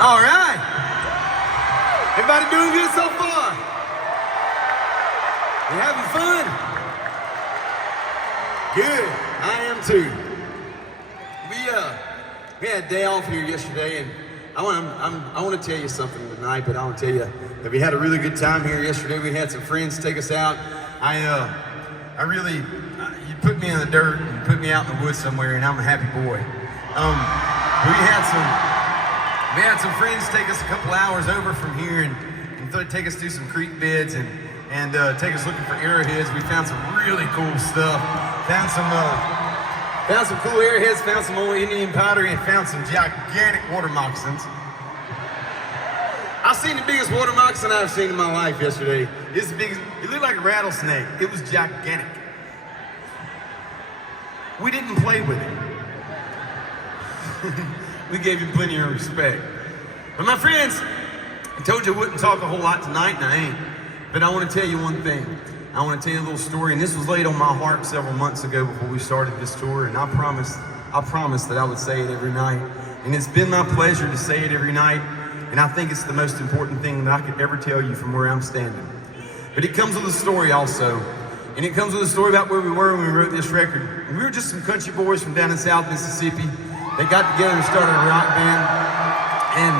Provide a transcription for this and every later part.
All right. Everybody doing good so far? You having fun? Good. I am too. We had a day off here yesterday, and I want to tell you something tonight. But I want to tell you that we had a really good time here yesterday. We had some friends take us out. You put me in the dirt and put me out in the woods somewhere, and I'm a happy boy. We had some friends take us a couple hours over from here and take us through some creek beds and take us looking for arrowheads. We found some really cool stuff. Found some cool arrowheads, found some old Indian pottery, and found some gigantic water moccasins. I've seen the biggest water moccasin I've seen in my life yesterday. It's the biggest. It looked like a rattlesnake. It was gigantic. We didn't play with it. We gave him plenty of respect. But my friends, I told you I wouldn't talk a whole lot tonight, and I ain't. But I want to tell you one thing. I want to tell you a little story, and this was laid on my heart several months ago before we started this tour, and I promised that I would say it every night. And it's been my pleasure to say it every night, and I think it's the most important thing that I could ever tell you from where I'm standing. But it comes with a story also, and it comes with a story about where we were when we wrote this record. And we were just some country boys from down in South Mississippi. They got together and started a rock band, and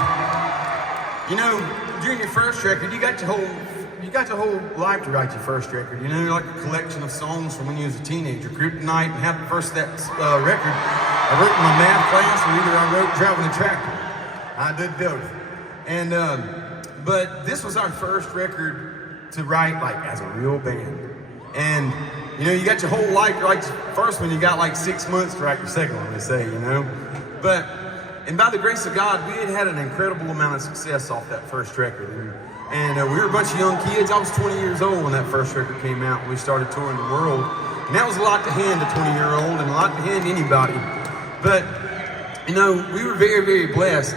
you know, during your first record, you got your whole life to write your first record. You know, like a collection of songs from when you was a teenager. Kryptonite and half the first of that record I wrote in my math class, or either I wrote driving a tractor. I did both. And but this was our first record to write like as a real band. And you know, you got your whole life to write your first one. You got like 6 months to write your second one, they say. You know, and by the grace of God, we had an incredible amount of success off that first record. And we were a bunch of young kids. I was 20 years old when that first record came out, and we started touring the world. And that was a lot to hand a 20-year-old and a lot to hand anybody. But, you know, we were very, very blessed.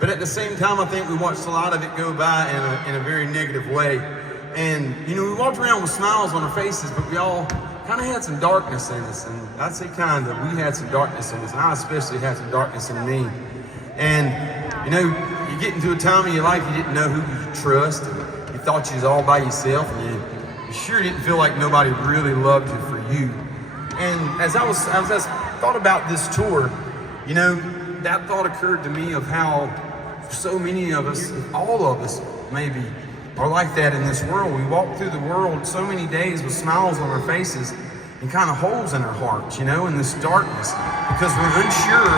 But at the same time, I think we watched a lot of it go by in a very negative way. And, you know, we walked around with smiles on our faces, but we all kind of had some darkness in us. And I'd say kind of, we had some darkness in us. And I especially had some darkness in me. And, you know, you get into a time in your life you didn't know who you could trust, and you thought you was all by yourself, and you sure didn't feel like nobody really loved you for you. And as I thought about this tour, you know, that thought occurred to me of how so many of us, all of us maybe, are like that in this world. We walk through the world so many days with smiles on our faces and kind of holes in our hearts, you know, in this darkness, because we're unsure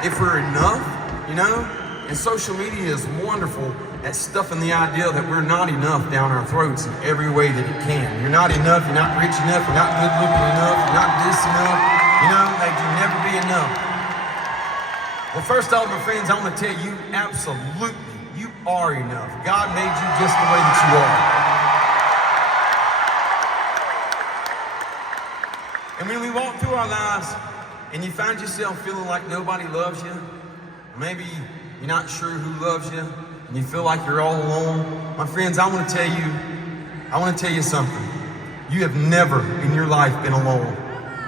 if we're enough, you know? And social media is wonderful at stuffing the idea that we're not enough down our throats in every way that it can. You're not enough, you're not rich enough, you're not good looking enough, you're not this enough, you know, like you'll never be enough. Well, first off, my friends, I'm gonna tell you, absolutely, you are enough. God made you just the way that you are. And when we walk through our lives, and you find yourself feeling like nobody loves you, maybe you're not sure who loves you, and you feel like you're all alone, my friends, I want to tell you something. You have never in your life been alone.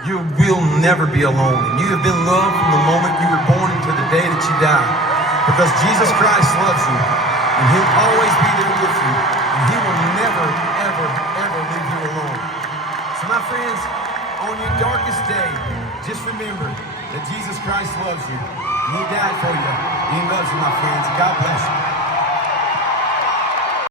You will never be alone. And you have been loved from the moment you were born into the day that you die. Because Jesus Christ loves you, and He'll always be there with you, and He will never, ever, ever leave you alone. So my friends, on your darkest day, just remember that Jesus Christ loves you, and He died for you, and He loves you, my friends. God bless you.